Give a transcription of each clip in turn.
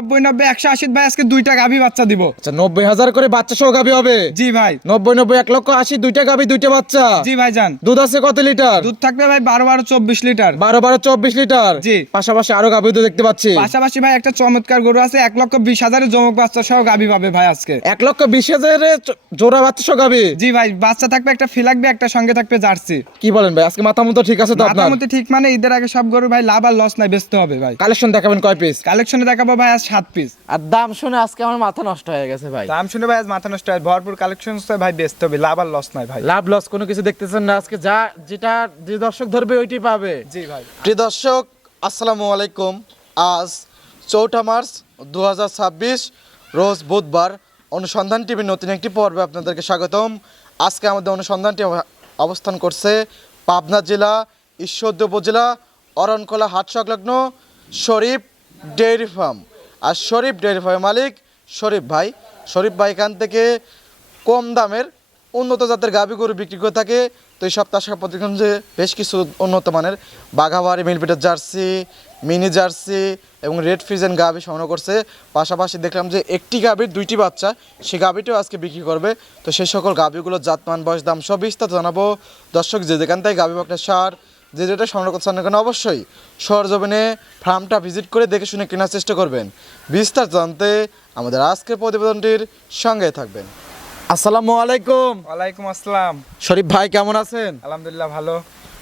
90-90-180 ভাই আজকে দুইটা গাভী বাচ্চা দিব। আচ্ছা 90,000 করে বাচ্চা সহ গাভী হবে। জি ভাই 90-90-1,80,000 দুইটা গাভী দুইটা বাচ্চা। জি ভাই জান। দুধ আছে কত লিটার? দুধ থাকবে ভাই 12-12-24 লিটার। 12-12-24 লিটার। জি। পাশাপাশি আরো গাভী তো দেখতে পাচ্ছি। পাশাপাশি ভাই একটা চমৎকার গরু আছে 1,20,000 জমক বাচ্চা সহ গাভী পাবে ভাই আজকে। 1,20,000 জোড়া বাচ্চা সহ গাভী। জি ভাই বাচ্চা থাকবে একটা ফিলাকবে একটা সঙ্গে থাকবে জার্সি। কি বলেন ভাই আজকে মাথা মতো ঠিক আছে তো আপনার? মোটামুটি ঠিক মানে ঈদের আগে সব গরু ভাই লাভ আর লস নাই বেচতে হবে ভাই। কালেকশন দেখাবেন কয় পিস? কালেকশনে দেখাবো ভাই আজ 7 পিস। আর দাম শুনে আজকে আমার মাথা নষ্ট হয়ে গেছে ভাই। দাম শুনে ভাই আজ মাথা নষ্ট হয়, ভরপুর কালেকশন ভাই বেচতে হবে, লাভ আর লস নাই ভাই। লাভ লস কোনো কিছু দেখতেছেন না আজকে, যেটা যে দর্শক ধরবে ওইটাই পাবে। জি ভাই। প্রিয় দর্শক আসসালামু আলাইকুম। আজ 4 মার্চ 2026 রোজ বুধবার অনুসন্ধান টিভির নতুন একটি পর্বে আপনাদেরকে স্বাগতম। আজকে আমাদের অনুসন্ধানটি অবস্থান করছে পাবনা জেলা ঈশ্বরদী উপজেলা অরণকোলা হাট সংলগ্ন শরীফ ডেইরি ফার্ম। আর শরীফ ডেইরি ফার্মের মালিক শরীফ ভাই এখান থেকে কম দামের উন্নত জাতের গাভী গরু বিক্রি করে থাকে। তো এই সপ্তাহ প্রতিগঞ্জে বেশ কিছু উন্নত মানের বাঘাবাড়ি মিলপিটার জার্সি, মিনি জার্সি এবং রেড ফ্রিজেন গাভী সংগ্রহ করছে। পাশাপাশি দেখলাম যে একটি গাভীর 2টি বাচ্চা, সেই গাভীটিও আজকে বিক্রি করবে। তো সেই সকল গাভীগুলোর জাতমান বয়স দাম সব বিস্তারিত জানাবো। দর্শক যে যেখান থেকে গাভী বাকটা সার যে যেটা সংগ্রহ করছেন এখানে অবশ্যই সরজমিনে ফার্মটা ভিজিট করে দেখে শুনে কেনার চেষ্টা করবেন। বিস্তারিত জানতে আমাদের আজকের প্রতিবেদনটির সঙ্গে থাকবেন। আসসালামু আলাইকুম। ওয়ালাইকুম আসসালাম। শরীফ ভাই কেমন আছেন? আলহামদুলিল্লাহ ভালো।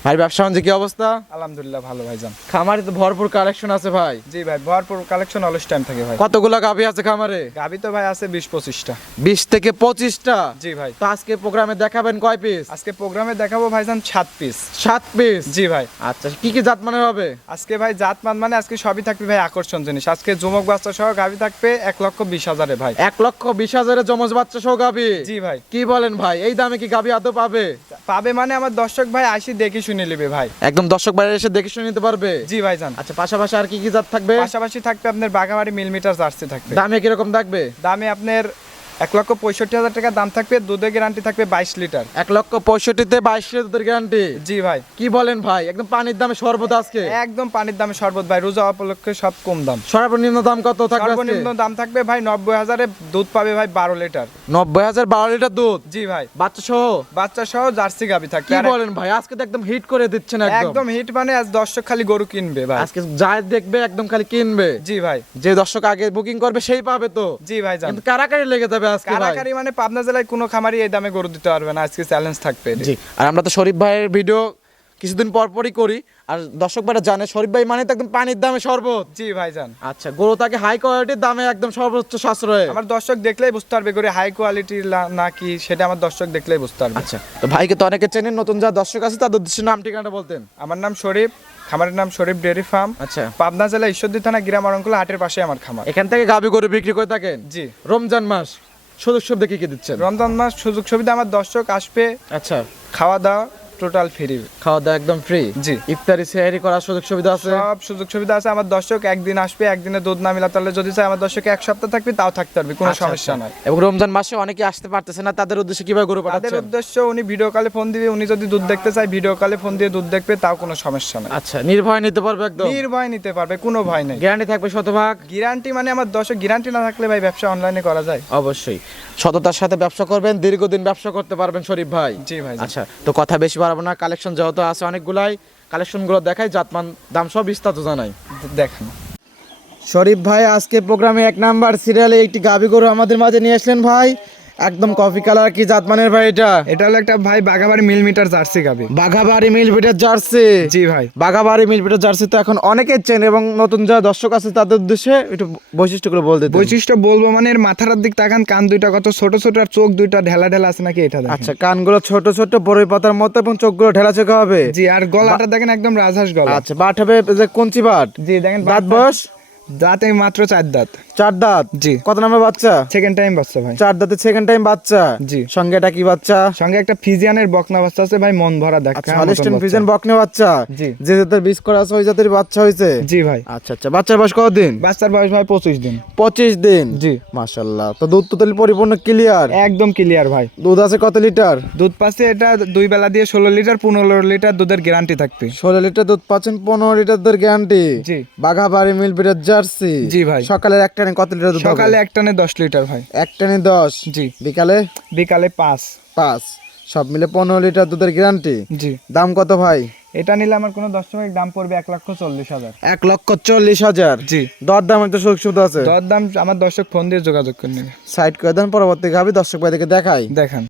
ভাই ব্যবসা বাণিজ্য কি অবস্থা? আলহামদুলিল্লাহ ভালো ভাইজান। খামারে তো ভরপুর কালেকশন আছে ভাই। জি ভাই ভরপুর কালেকশন অলস টাইম থাকে ভাই। কতগুলা গাভী আছে খামারে? গাভী তো ভাই আছে 20-25টা। 20 থেকে 25টা। জি ভাই। তো আজকে প্রোগ্রামে দেখাবেন কয় পিস? আজকে প্রোগ্রামে দেখাবো ভাইজান 7 পিস। 7 পিস। জি ভাই। আচ্ছা কি কি জাত মানের হবে? আজকে ভাই জাতমান মানে আজকে সবই থাকবে ভাই আকর্ষণ জিনিস। আজকে জমক বাচ্চা সহ গাভী থাকবে 1,20,000 ভাই। 1,20,000 জমজ বাচ্চা সহ গাভী। জি ভাই। কি বলেন ভাই এই দামে কি গাভী আদৌ পাবে? পাবে মানে আমার দর্শক ভাই আসি দেখি শুনে নেবে ভাই। একদম দর্শক বাইরে এসে দেখে শুনে নিতে পারবে। জি ভাইজান। আচ্ছা পাশাপাশি আর কি কি জাত থাকবে? পাশাপাশি থাকবে আপনার বাঘাবাড়ি মিলিমিটার জার্সি থাকবে। দামে কিরকম থাকবে? দামে আপনার 1,65,000 টাকা দাম থাকবে। দুধের গ্যারান্টি থাকবে 22 লিটার। 1,65,000-তে 22 লিটার গ্যারান্টি। জি ভাই। কি বলেন ভাই একদম পানির দামে শরবত আজকে? একদম পানির দামে শরবত ভাই, রোজা উপলক্ষে সব কম দাম। সর্বনিম্ন দাম কত থাকবে আজকে? সর্বনিম্ন দাম থাকবে ভাই 90,000 দুধ পাবে ভাই 12 লিটার। 90,000 12 লিটার দুধ। জি ভাই। বাচ্চা সহ? বাচ্চা সহ জার্সি গাভী থাকবে। কি আর বলেন ভাই আজকে তো একদম হিট করে দিচ্ছেন একদম। একদম হিট মানে আজ দর্শক খালি গরু কিনবে ভাই। আজকে যাই দেখবে একদম খালি কিনবে। জি ভাই। যে দর্শক আগে বুকিং করবে সেই পাবে তো। জি ভাই জান। কিন্তু কারাকারি লেগে যাবে আজকে ভাই। কারাকারি মানে পাবনা জেলায় কোনো খামারি এই দামে গরু দিতে পারবে না, আজকে চ্যালেঞ্জ থাকবে। জি আর আমরা তো শরীফ ভাইয়ের ভিডিও কিছুদিন পর পরই করি আর দর্শক ভাইরা জানে শরীফ ভাই মানে তো একদম পানির দামে শরবত। জি ভাই জান। আচ্ছা গরু তাকে হাই কোয়ালিটির দামে একদম সর্বোচ্চ সাশ্রয়। আমার দর্শক দেখলেই বুঝতে পারবে গরু হাই কোয়ালিটির নাকি, সেটা আমার দর্শক দেখলেই বুঝতে পারবে। আচ্ছা তো ভাইকে তো অনেকে চেনেন, নতুন যা দর্শক আছে তাদের উদ্দেশ্যে নাম ঠিকানাটা বলতেন। আমার নাম শরীফ, খামারের নাম শরীফ ডেয়ারি ফার্ম। আচ্ছা পাবনা জেলা ঈশ্বরদী থানা গ্রাম অরণকুলা হাটের পাশে আমার খামার। এখান থেকে গাভী গরু বিক্রি করে থাকেন? জি। রমজান মাস সুযোগ সুবিধা কি কি দিচ্ছেন? রমজান মাস সুযোগ সুবিধা আমার দর্শক আসবে, আচ্ছা খাওয়া দাওয়া টোটাল ফ্রি। খাওয়া দাওয়া একদম ফ্রি? জি। ইফতারি সেহরি করার সুযোগ সুবিধা আছে? সব সুযোগ সুবিধা আছে। আমার দর্শক একদিন আসবে, একদিনে দুধ না মিলা তাহলে যদি চাই আমার দর্শক 1 সপ্তাহ থাকবে তাও থাকতে পারবে, কোনো আচ্ছা, সমস্যা আচ্ছা। নাই। এবং রমজান মাসে অনেকে আসতে পারতেছে না, তাদের উদ্দেশ্যে কিভাবে গরু তাদের পাঠাচ্ছেন? উদ্দেশ্য উনি ভিডিও কলে ফোন দিবে, উনি যদি দুধ দেখতে চায় ভিডিও কলে ফোন দিয়ে দুধ দেখবে, তাও কোনো সমস্যা নাই। আচ্ছা নির্ভয় নিতে পারবে একদম? নির্ভয় নিতে পারবে, কোনো ভয় নেই। গ্যারান্টি থাকবে শতভাগ? গ্যারান্টি মানে আমার দর্শক গ্যারান্টি না থাকলে ভাই ব্যবসা অনলাইনে করা যায়? অবশ্যই সততার সাথে ব্যবসা করবেন, দীর্ঘদিন ব্যবসা করতে পারবেন শরীফ ভাই। জি ভাই। আচ্ছা তো কথা বেশি বাড়াবো না, কালেকশন যেহেতু আছে অনেকগুলাই, কালেকশনগুলো দেখাই, জাতমান দাম সব বিস্তারিত জানাই। দেখেন শরীফ ভাই আজকে প্রোগ্রামে 1 নাম্বার সিরিয়ালে একটি গাভী গরু আমাদের মাঝে নিয়ে আসলেন ভাই, একদম কফি কালার। কি জাতমানের ভাই এটা? এটা হলো একটা ভাই বাঘাবাড়ি মিলিমিটার জার্সি গাভী। বাঘাবাড়ি মিলপিটার জার্সি? জি ভাই। বাঘাবাড়ি মিলপিটার জার্সি তো এখন অনেকেই চেন, এবং নতুন যারা দর্শক আছে তাদের উদ্দেশ্যে একটু বৈশিষ্ট্যগুলো বলতে দিন। বৈশিষ্ট্য বলবো মানে এর মাথার দিক তাকান, কান দুইটা কত ছোট ছোট আর চোখ দুইটা ঢেলা ঢেলা আছে নাকি, এটা দেখেন। আচ্ছা কানগুলো ছোট ছোট বড়ই পাতার মতো এবং চোখগুলো ঢেলা চোখা হবে। জি আর গলাটা দেখেন একদম রাজহাঁস গলা। আচ্ছা বাট হবে যে কঞ্চি বাট? জি দেখেন দাঁত বয়স? দাঁতে মাত্র 4 দাঁত। 4 দাঁত? জি। কত নাম্বার বাচ্চা? সেকেন্ড টাইম বাচ্চা ভাই। 4 দাঁতে সেকেন্ড টাইম বাচ্চা? জি। সঙ্গে এটা কি বাচ্চা? সঙ্গে একটা ফিজিয়ানের বকনা বাচ্চা আছে ভাই, মন ভরা দেখা। আচ্ছা হলিস্টিন ফ্রিজিয়ান বকনা বাচ্চা? জি। যে জাতের বীজ করা আছে ওই জাতের বাচ্চা হইছে? জি ভাই। আচ্ছা আচ্ছা বাচ্চার বয়স কতদিন? বাচ্চার বয়স ভাই 25 দিন। 25 দিন? জি। মাশাআল্লাহ, তো দুধ তো তাহলে পরিপূর্ণ ক্লিয়ার? একদম ক্লিয়ার ভাই। দুধ আছে কত লিটার? দুধ পাচ্ছে এটা 2 বেলা দিয়ে 16 লিটার 15 লিটার দুধের গ্যারান্টি থাকবে। 16 লিটার দুধ পাচ্ছেন, 15 লিটার দুধের গ্যারান্টি। জি। বাঘাবাড়ি মিলপিটার জার্সি। জি ভাই। সকালের এক টানে কত লিটার দুধ হবে? সকালে এক টানে 10 লিটার ভাই। এক টানে 10। জি। বিকালে বিকালে 5। 5। সব মিলে 15 লিটার দুধের গ্যারান্টি। জি। দাম কত ভাই? এটা নিলে আমার কোনো দর্শকের দাম পড়বে 1,40,000। 1,40,000। জি। দর দাম একটা সুযোগ সুবিধা আছে। দর দাম আমার দর্শক ফোন দিয়ে যোগাযোগ করে নেবে। সাইড করে দেন, পরবর্তী গাভী দর্শক ভাইদেরকে দেখাই। দেখান।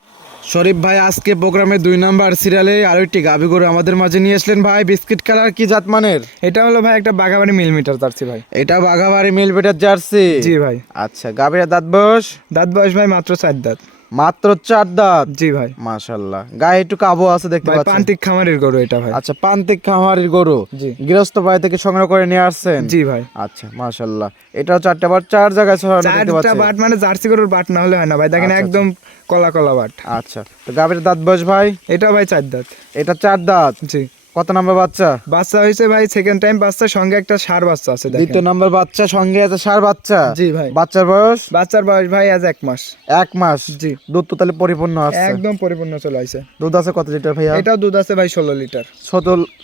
শরীফ ভাই আজকে প্রোগ্রামে 2 নাম্বার সিরিয়ালে আরো একটি গাভী গরু আমাদের মাঝে নিয়ে আসলেন ভাই। বিস্কিট কালার, কি জাত মানের? এটা হলো ভাই একটা বাঘাবাড়ি মিলিমিটার জার্সি ভাই। এটা বাঘাবাড়ি মিলবেটার জার্সি। জি ভাই। আচ্ছা, গাভীর দাঁত বয়স? দাঁত বয়স ভাই মাত্র 4 দাঁত। মাত্র 4 দাঁত। জি ভাই। মাশাআল্লাহ, গায়ে একটু কাবো আছে দেখতে ভাই পাচ্ছেন। প্রান্তিক খামারের গরু এটা ভাই। আচ্ছা, প্রান্তিক খামারের গরু। জি। গৃহস্থ বাড়ি থেকে সংগ্রহ করে নিয়ে আসছেন? জি ভাই। আচ্ছা, মাশাআল্লাহ। এটাও 4টা বাট 4 জায়গায় ছড়ানো দেখতে 4টা পাচ্ছেন। বাট মানে জার্সি গরুর বাট না হলে হয় না ভাই, দেখেন আচ্ছা, একদম কলা কলা বাট। আচ্ছা, তো গাভীর দাঁত বয়স ভাই? এটা ভাই 4 দাঁত। এটা 4 দাঁত। জি। কত নাম্বার বাচ্চা? বাচ্চা হয়েছে ভাই সেকেন্ড টাইম বাচ্চা, সঙ্গে একটা ষাঁড় বাচ্চা আছে দেখেন। দ্বিতীয় নাম্বার বাচ্চা, সঙ্গে আছে ষাঁড় বাচ্চা। জি ভাই। বাচ্চার বয়স? বাচ্চার বয়স ভাই আজ 1 মাস। 1 মাস। জি। দুধ তো তাহলে পরিপূর্ণ আছে? একদম পরিপূর্ণ চলে আসছে। দুধ আছে কত লিটার ভাইয়া? এটাও দুধ আছে ভাই 16 লিটার।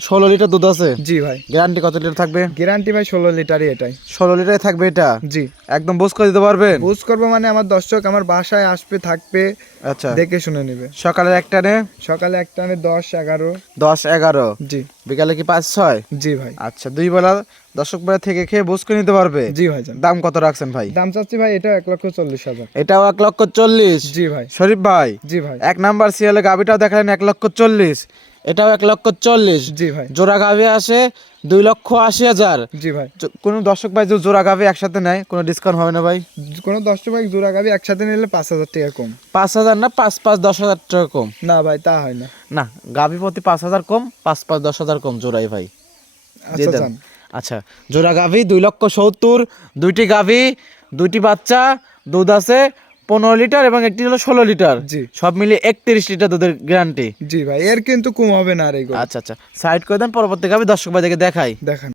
16 লিটার দুধ আছে। জি ভাই। গ্যারান্টি কত লিটার থাকবে? গ্যারান্টি ভাই 16 লিটারই এটাই। 16 লিটারে থাকবে এটা? জি। একদম বুঝ করে দিতে পারবেন? বুঝ করবো মানে আমার দর্শক আমার বাসায় আসবে, থাকবে, আচ্ছা। দেখে শুনে নেবে। সকালের এক টানে? সকালে এক টানে 10, 11। 10, 11। জি। বিকালে কি 5, 6? জি ভাই। আচ্ছা, 2 বেলা দর্শক বেলা থেকে খেয়ে বুঝ করে নিতে পারবে? জি ভাই জান। দাম কত রাখছেন ভাই? দাম চাচ্ছি ভাই এটা 1,40,000। এটাও 1,40,000। জি ভাই। শরীফ ভাই, জি ভাই। 1 নাম্বার সিরিয়ালে গাভিটাও দেখালেন 1,40,000, এটাও 1,40,000। জি ভাই। জোড়া গাভি আসে 2,80,000। জি ভাই। কোন দর্শক ভাই যদি জোড়া গাভি একসাথে নেয় কোনো ডিসকাউন্ট হবে না ভাই? কোনো দর্শক ভাই জোড়া গাবি একসাথে নিলে 5,000 টাকা কম। 5,000 না, 5, 10,000 টাকা কম? না ভাই তা হয় না। না, গাভি প্রতি 5,000 কম, 5, 10,000 কম জোড়াই ভাই। আচ্ছা দেন। জান। আচ্ছা, জোড়া গাভি 2,70,000, 2টি গাভি, 2টি বাচ্চা, দুধ আছে 15 লিটার এবং একটি হলো 16 লিটার। জি। সব মিলিয়ে 31 লিটার দুধের গ্যারান্টি। জি ভাই, এর কিন্তু কম হবে না আর এইগুলো। আচ্ছা আচ্ছা, সাইড করে দেন, পরবর্তী গাভি দর্শক ভাইদেরকে দেখাই। দেখেন।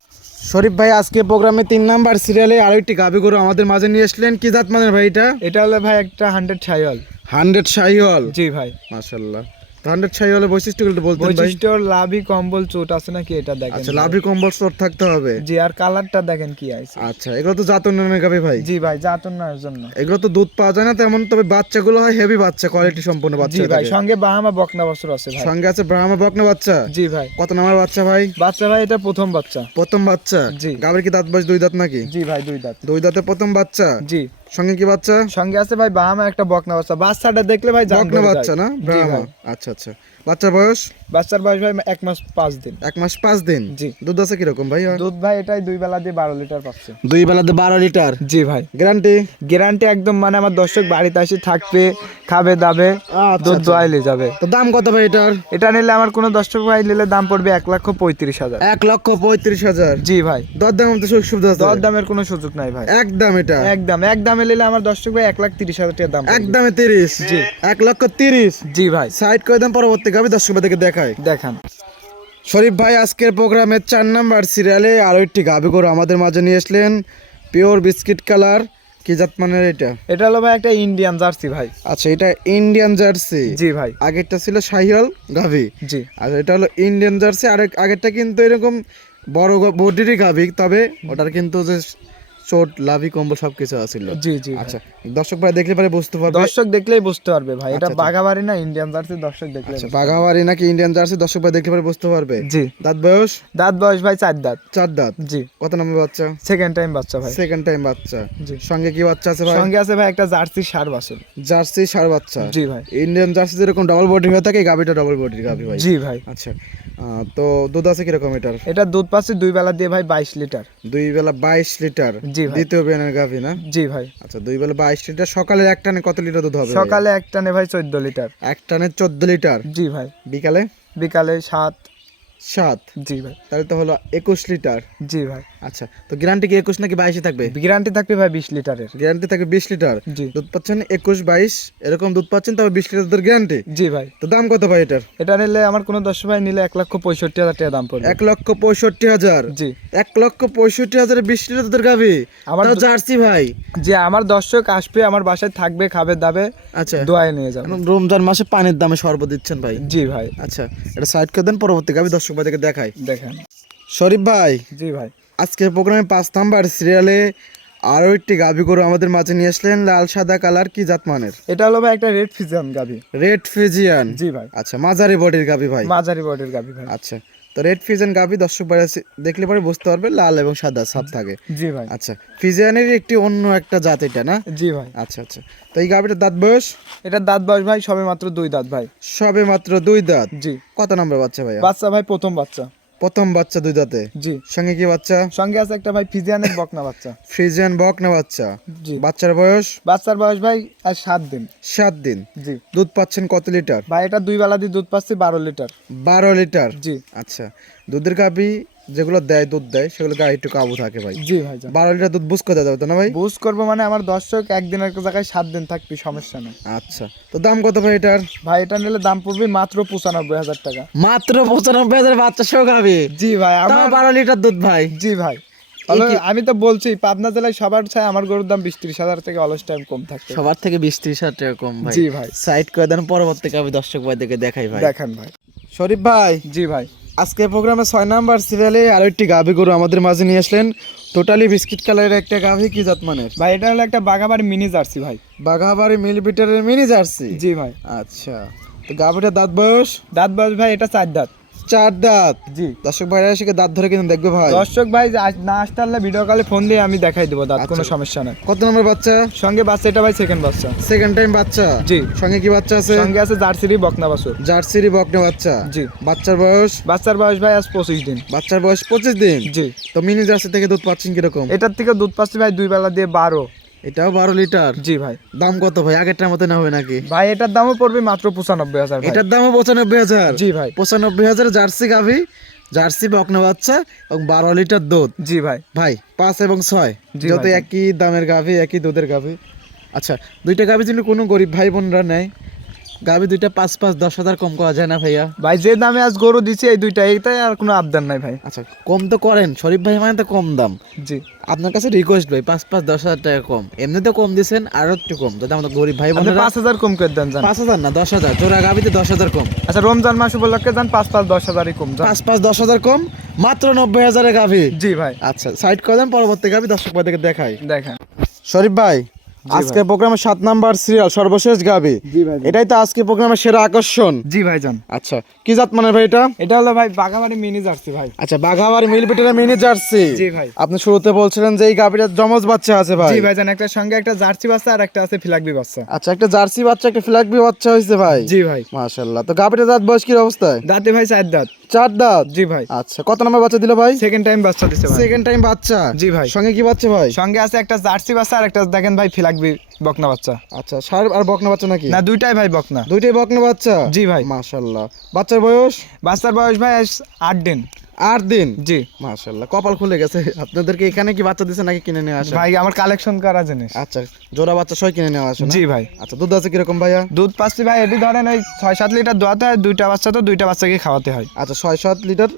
শরীফ ভাই আজকে প্রোগ্রামে 3 নাম্বার সিরিয়ালে আরো একটি গাভি গরু আমাদের মাঝে নিয়ে আসলেন। কি জাত মানের ভাই এটা? এটা হলো ভাই একটা 100 শাহিওয়াল। 100 শাহিওয়াল। জি ভাই। মাশাআল্লাহ। 100 শাহিওয়ালের বৈশিষ্ট্যগুলো একটু বলতেন ভাই? বৈশিষ্ট্য লাভি কম্বল চোট আছে নাকি এটা দেখেন। আচ্ছা, লাভি কম্বল স্টোর থাকতে হবে। জি, আর কালারটা দেখেন কি আছে। আচ্ছা, এগুলো তো জাত উন্নয়নের গাভি ভাই? জি ভাই, জাতন্নার জন্য। এগুলো তো দুধ পাওয়া যায় না তেমন, তবে বাচ্চাগুলো হয় হেভি বাচ্চা, কোয়ালিটি সম্পন্ন বাচ্চা। জি ভাই, সঙ্গে বাহামা বকনা বছর আছে ভাই। সঙ্গে আছে ব্রাহ্মা বকনা বাচ্চা। জি ভাই। কত নাম্বার বাচ্চা ভাই? বাচ্চা ভাই এটা প্রথম বাচ্চা। প্রথম বাচ্চা। জি। গাভীর কি দাঁত বয়স 2 দাঁত নাকি? জি ভাই, 2 দাঁত। 2 দাঁতে প্রথম বাচ্চা। জি। সঙ্গে কি বাচ্চা? সঙ্গে আছে ভাই বাহামা একটা বকনা বাচ্চা। বাচ্চাটা দেখলে ভাই জান বকনা ধরে বাচ্চা যায়। না, জি ব্রাহ্মা। ভাই। আচ্ছা আচ্ছা, বাচ্চার বয়স? বাচ্চার বয়স ভাই 1 মাস 5 দিন। 1 মাস 5 দিন। জি। দুধ আছে কিরকম ভাই? দুধ ভাই এটাই 2 বেলা দিয়ে 12 লিটার পাচ্ছে। 2 বেলাতে 12 লিটার। জি ভাই। গ্যারান্টি? গ্যারান্টি একদম, মানে আমার দর্শক বাড়িতে এসে থাকবে, খাবে, দাবে, দুধ দোয়াইলে যাবে। তো দাম কত ভাই এটার? এটা নিলে আমার কোনো দর্শক ভাই নিলে দাম পড়বে 1,35,000। 1,35,000। জি ভাই। দর দাম তো সুযোগ সুবিধা আছে? দর দামের কোনো সুযোগ নাই ভাই। একদম এটা? একদমে নিলে আমার দর্শক ভাই 1,30,000 টাকা দাম পড়বে। একদমে 30? জি। 1,30,000। জি ভাই। সাইড করে দেন, পরবর্তী গাভি দর্শক ভাইদেরকে দেখাই। দেখান। শরীফ ভাই আজকের প্রোগ্রামের 4 নাম্বার সিরিয়ালে আরো একটি গাভি গরু আমাদের মাঝে নিয়ে আসলেন। পিওর বিস্কিট কালার, কি জাত মানের এটা? এটা হলো ভাই একটা ইন্ডিয়ান জার্সি ভাই। আচ্ছা, এটা ইন্ডিয়ান জার্সি। জি ভাই। আগেরটা ছিল শাহিওয়াল গাভি। জি। আর এটা হলো ইন্ডিয়ান জার্সি। আর আগেরটা কিন্তু এরকম বড় বডিরই গাভি, তবে ওটার কিন্তু যে চোট, লাভি, কম্বল সবকিছু আছিল। জি জি। আচ্ছা, দর্শক ভাই দেখলে পরে বুঝতে পারবে। দর্শক দেখলেই বুঝতে পারবে ভাই, এটা আচ্ছা, আচ্ছা। বাঘাবাড়ি না ইন্ডিয়ান জার্সি, দর্শক দেখলে আচ্ছা, বাঘাবাড়ি নাকি ইন্ডিয়ান জার্সি দর্শক ভাই দেখলে পরে বুঝতে পারবে। জি। দাঁত বয়স? দাঁত বয়স ভাই 4 দাঁত। 4 দাঁত। জি। কত নম্বর বাচ্চা? সেকেন্ড টাইম বাচ্চা ভাই। সেকেন্ড টাইম বাচ্চা। জি। সঙ্গে কি বাচ্চা আছে ভাই? সঙ্গে আছে ভাই একটা জার্সি ষাঁড় বাছুর। জার্সি ষাঁড় বাচ্চা। জি ভাই। ইন্ডিয়ান জার্সি যেরকম ডাবল বডি হয়ে থাকে, গাভিটা ডাবল বডির গাভি ভাই। জি ভাই। আচ্ছা, তো দুধ আছে কিরকম এটার? এটা দুধ পাচ্ছে 2 বেলা দিয়ে ভাই 22 লিটার। 2 বেলা 22 লিটার। জি ভাই। দ্বিতীয় বেনের গাভি না? জি ভাই। আচ্ছা, 2 বেলা 22 লিটার। সকালে এক টানে কত লিটার দুধ হবে? সকালে এক টানে ভাই 14 লিটার। এক টানে 14 লিটার। জি ভাই। বিকালে? বিকালে 7। 7। জি ভাই। তাহলে তো হলো 21 লিটার। জি ভাই। আচ্ছা, তো গ্যারান্টি কি 21 নাকি 22 থাকবে? গ্যারান্টি থাকবে ভাই 20 লিটারের। গ্যারান্টি থাকবে 20 লিটার। জি। দুধ পাচ্ছেন 21, 22 এরকম দুধ পাচ্ছেন, তবে 20 লিটার দুধের গ্যারান্টি। জি ভাই। তো দাম কত ভাই এটার? এটা নিলে আমার কোনো দর্শক ভাই নিলে 1,65,000 টাকা দাম পড়বে। 1,65,000। জি। 1,65,000 20 লিটার দুধের গাভি, আমার তাও জার্সি ভাই। যে আমার দর্শক আসবে, আমার বাসায় থাকবে, খাবে, দাবে, আচ্ছা, দোয়ায় নিয়ে যাবে। এখন রমজান মাসে পানির দামে শরবত দিচ্ছেন ভাই। জি ভাই। আচ্ছা, এটা সাইড করে দেন, পরবর্তী গাভি দর্শক ভাইদেরকে দেখাই। দেখেন। শরীফ ভাই জি ভাই। আজকের প্রোগ্রামে 5 নাম্বার সিরিয়ালে আরো একটি গাভী গরু আমাদের মাঝে নিয়ে আসলেন, লাল সাদা কালার, কি জাত মানের? এটা হলো ভাই একটা রেড ফিজিয়ান গাভি। Red Friesian. জি ভাই। আচ্ছা, মাঝারি বডির গাভী ভাই। মাঝারি বডির গাভি ভাই। আচ্ছা, তো রেড ফিজিয়ান গাভী দর্শক ভাইরা দেখলে পরে বুঝতে পারবে লাল এবং সাদা ছাপ থাকে। জি ভাই। আচ্ছা, ফিজিয়ানের একটি অন্য একটা জাত এটা না? জি ভাই। আচ্ছা আচ্ছা, তো এই গাভীটার দাঁত বয়স? এটা দাঁত বয়স ভাই সবে মাত্র 2 দাঁত ভাই। সবে মাত্র 2 দাঁত। জি। কত নম্বর বাচ্চা ভাইয়া? বাচ্চা ভাই প্রথম বাচ্চা। প্রথম বাচ্চা 2 দাঁতে। জি। সঙ্গে কি বাচ্চা? সঙ্গে আছে একটা ভাই ফিজিয়ানের বকনা বাচ্চা। ফ্রিজিয়ান বকনা বাচ্চা। জি। বাচ্চার বয়স? বাচ্চার বয়স ভাই আর 7 দিন। 7 দিন। জি। দুধ পাচ্ছেন কত লিটার? ভাই এটা 2 বেলা দিয়ে দুধ পাচ্ছি 12 লিটার। 12 লিটার। জি। আচ্ছা, দুধের গাভী যেগুলো দেয়, দুধ দেয়, সেগুলো গায়ে একটু কাবু থাকে ভাই। জি ভাই জান। 12 লিটার দুধ বুঝ করে যাবে তো না ভাই? বুঝ করবো মানে আমার দর্শক একদিনের জায়গায় 7 দিন থাকবি, সমস্যা নেই। আচ্ছা, তো দাম কত ভাই এটার? ভাই এটা নিলে দাম পড়বে মাত্র 95,000 টাকা। মাত্র 95,000 বাচ্চা সহ গাভী? জি ভাই। তাও আমার 12 লিটার দুধ ভাই? জি ভাই। আমি তো বলছি পাবনা জেলায় সবার চাই আমার গরুর দাম 20-30,000 থেকে অলস টাইম কম থাকে। সবার থেকে 20-30 টাকা কম ভাই? জি ভাই। সাইড করে দেন, পরবর্তী গাভী দর্শক ভাইদেরকে দেখাই ভাই। দেখেন ভাই। শরীফ ভাই, জি ভাই। আজকে প্রোগ্রামে 6 নাম্বার সিরিয়ালে আরো একটি গাভী গরু আমাদের মাঝে নিয়ে আসলেন, টোটালি বিস্কিট কালারের একটা গাভী, কি জাত মানের? ভাই এটা হলো একটা বাগাবাড়ি মিনি জার্সি ভাই। বাঘাবাড়ি মিলিমিটারের মিনি জার্সি। জি ভাই। আচ্ছা, তো গাভীটার দাঁত বয়স? দাঁত বয়স ভাই এটা 4 দাঁত। 4 দাঁত। জি। দর্শক ভাইরা এসে দাঁত ধরে কিন্তু দেখবে ভাই। দর্শক ভাই না আসতে পারলে ভিডিও কলে ফোন দিয়ে আমি দেখাই দেবো দাঁত, কোনো আচ্ছা। সমস্যা নাই। কত নম্বর বাচ্চা? সঙ্গে বাচ্চা এটা ভাই সেকেন্ড বাচ্চা। সেকেন্ড টাইম বাচ্চা? জি। সঙ্গে কি বাচ্চা আছে? সঙ্গে আছে জার্সিরই বকনা বাছুর। জার্সিরই বকনা বাচ্চা। জি। বাচ্চার বয়স? বাচ্চার বয়স ভাই আজ 25 দিন। বাচ্চার বয়স 25 দিন। জি। তো মিনি জার্সি থেকে দুধ পাচ্ছেন কিরকম? এটার থেকে দুধ পাচ্ছি ভাই 2 বেলা দিয়ে 12। এটাও 12 লিটার। জি ভাই। দাম কত ভাই? আগেরটার মতো না হবে নাকি? ভাই এটার দামও পড়বে মাত্র 95,000 ভাই। এটার দামও 95,000? জি ভাই। 95,000 জার্সি গাভী, জার্সি বকনা বাচ্চা এবং 12 লিটার দুধ। জি ভাই। ভাই 5 এবং 6 জি যত ভাই। একই দামের গাভী, একই দুধের গাভী। আচ্ছা, দুইটা গাভী যদি কোনো গরিব ভাই বোনরা নেয়, গাভী দুইটা 5-10 হাজার কম করা যায় না ভাইয়া? ভাই যে দামে আজ গরু দিছি এই দুইটা, এইটাই আর কোনো আবদার নাই ভাই। আচ্ছা, কম তো করেন শরীফ ভাই, মানে তো কম দাম। জি। আপনার কাছে রিকোয়েস্ট ভাই, 5-10 হাজার টাকা কম। এমনিতে কম দিয়েছেন, আরো একটু কম, যদি আমাদের গরিব ভাই আপনি বোনেরা। 5,000 কম করে দেন জান। 5,000 না, 10,000। জোড়া গাভীতে 10,000 কম। আচ্ছা রমজান মাস উপলক্ষে যান 5-10,000ই কম যান। 5-10 হাজার কম, মাত্র 90,000 গাভী। জি ভাই। আচ্ছা, সাইড করে দেন, পরবর্তী গাভী দর্শক ভাইদেরকে দেখাই। দেখেন। শরীফ ভাই, আজকে প্রোগ্রামে 7 নাম্বার সিরিয়াল সর্বশেষ গাভী। জি ভাই। এটাই তো আজকে প্রোগ্রামের সেরা আকর্ষণ। জি ভাই জান। আচ্ছা, কি জাত মানে ভাই এটা? এটা হলো ভাই বাগাবাড়ি মিনি জার্সি ভাই। আচ্ছা, বাঘাবাড়ি মিলপিটারের মিনি জার্সি। জি ভাই। আপনি শুরুতে বলছিলেন যে এই গাভীটার জমজ বাচ্চা আছে ভাই। জি ভাই জান, একটা সঙ্গে একটা জার্সি বাচ্চা আর একটা আছে ফিলাকবি বাচ্চা। আচ্ছা, একটা জার্সি বাচ্চা, একটা ফ্ল্যাগবি বাচ্চা হয়েছে ভাই। জি ভাই। মাশাআল্লাহ। তো গাভীটার দাঁত বয়স কি অবস্থায়? দাঁতে ভাই 4 দাঁত। 4 দাঁত। জি ভাই। আচ্ছা, কত নম্বর বাচ্চা দিল ভাই? সেকেন্ড টাইম বাচ্চা দিছে ভাই। সেকেন্ড টাইম বাচ্চা। জি ভাই। সঙ্গে কি বাচ্চা ভাই? সঙ্গে আছে একটা জার্সি বাচ্চা আর একটা দেখেন ভাই ফিলাকবি বকনা বাচ্চা। আচ্ছা, ষাঁড় আর বকনা বাচ্চা নাকি? না দুইটাই ভাই বকনা। দুইটাই বকনা বাচ্চা? জি ভাই। মাশাআল্লাহ। বাচ্চার বয়স? বাচ্চার বয়স ভাই আজ 8 দিন। 8 দিন। জি। মাশাআল্লাহ, কপাল খুলে গেছে। আপনাদেরকে এখানে কি বাচ্চা দিছে নাকি কিনে নিয়ে আসা? ভাই আমার কালেকশন করা জিনিস। আচ্ছা, জোড়া বাচ্চা সবাই কিনে নেওয়া আসে না? জি ভাই। আচ্ছা, দুধ আছে কিরকম ভাইয়া? দুধ পাচ্ছি ভাই এটি ধরেন ওই 6-7 লিটার দোয়াতে হয়, দুইটা বাচ্চা তো দুইটা বাচ্চাকে খাওয়াতে হয়। আচ্ছা, 6-7 লিটার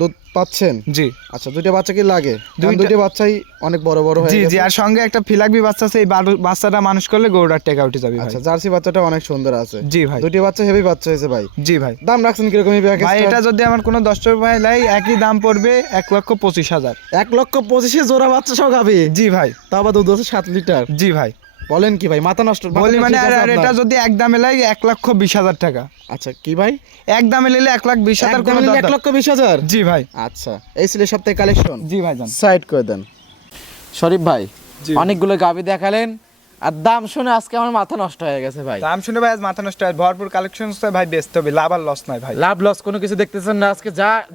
দুধ পাচ্ছেন? জি। আচ্ছা, দুইটা বাচ্চা কি লাগে? দুইটা- দুইটা বাচ্চাই অনেক বড় বড় হয়ে জি গেছে। জি, আর সঙ্গে একটা ফিলাকবি বাচ্চা আছে, এই বাচ্চাটা মানুষ করলে গরুটার টেকা উঠে যাবে ভাই। আচ্ছা, জার্সি বাচ্চাটা অনেক সুন্দর আছে। জি ভাই। দুইটা বাচ্চা হেভি বাচ্চা হয়েছে ভাই। জি ভাই। দাম রাখছেন কিরকম এই ভাই প্যাকেজটা? এটা যদি আমার কোনো দর্শক ভাই লাই একই দাম পড়বে 1,25,000। 1,25,000 জোড়া বাচ্চা সহ গাভী? জি ভাই। তা আবার দুধ আছে 7 লিটার। জি ভাই। বলেন কি ভাই, মাথা নষ্ট? বলি মানে ঠিক আছে আর আপনার? এটা যদি এক দামে লাই 1,20,000 টাকা। আচ্ছা, কি ভাই? এক দামে নিলে 1,20,000 একদম কোনো নিলে দরদাম- 1,20,000? জি ভাই। আচ্ছা, এই ছিল সপ্তাহে কালেকশন। জি ভাই জান। সাইড করে দেন। শরীফ ভাই, জি। অনেকগুলো গাভী দেখালেন, আর দাম শুনে আজকে আমার মাথা নষ্ট হয়ে গেছে ভাই। দাম শুনে ভাই আজ মাথা নষ্ট হয়, ভরপুর কালেকশন ভাই বেচতে হবে, লাভ আর লস নাই ভাই। লাভ লস কোনো কিছু দেখতেছেন না আজকে,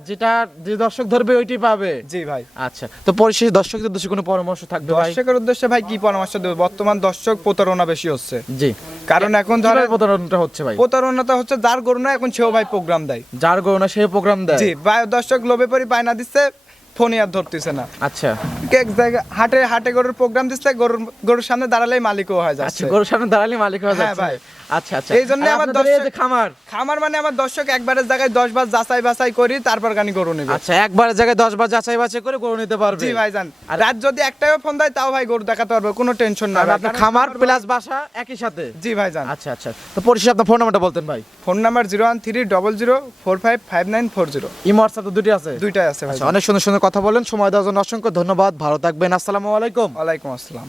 যেটা যে দর্শক ধরবে ওইটি পাবে। জি ভাই। আচ্ছা, তো পরিশেষে দর্শকদের উদ্দেশ্যে কোনো পরামর্শ থাকবে ভাই? দর্শকের উদ্দেশ্যে ভাই কি পরামর্শ দেবো, বর্তমান দর্শক প্রতারণা বেশি হচ্ছে। জি। কারণ এখন কিভাবে ধরেন প্রতারণাটা হচ্ছে ভাই? প্রতারণাটা হচ্ছে যার গরু না এখন সেও ভাই প্রোগ্রাম দেয়। যার গরুনা সে প্রোগ্রাম দেয়। জি ভাই, দর্শক লোভে পরি বায়না দিচ্ছে, ফোনে আর ধরতেছে না। আচ্ছা এক জায়গায় হাটে গরুর প্রোগ্রাম দিচ্ছে, গরুর সামনে দাঁড়ালেই মালিকও হয়ে আচ্ছা, যাচ্ছে। গরুর সামনে দাঁড়ালে মালিক হয়ে হ্যাঁ যাচ্ছে ভাই। আচ্ছা আচ্ছা, এই জন্য আর আমার আপনাদের এই যে দর্শক- খামার খামার মানে আমার দর্শক একবারের জায়গায় 10 বার যাচাই বাছাই করি তারপর গানি গরু নেবে। আচ্ছা, একবারের জায়গায় 10 বার যাচাই বাছাই করে গরু নিতে পারবে। জি ভাই জান, রাত যদি একটাও ফোন দেয় তাও ভাই গরু দেখাতে পারবে, কোনো টেনশন না আর ভাই, আপনার কারণ খামার প্লাস বাসা একই সাথে। জি ভাই জান। আচ্ছা আচ্ছা, তো পরিশেষে আপনার ফোন নাম্বারটা বলতেন ভাই। Phone number 01300455940। ইমো হোয়াটসঅ্যাপ তো দুটি আছে? দুইটাই আছে ভাই। আচ্ছা, অনেক সুন্দর সুন্দর কথা বলেন। সময় দেওয়ার জন্য অসংখ্য ধন্যবাদ। ভালো থাকবেন। আসসালামু আলাইকুম। ওয়ালাইকুম আসসালাম।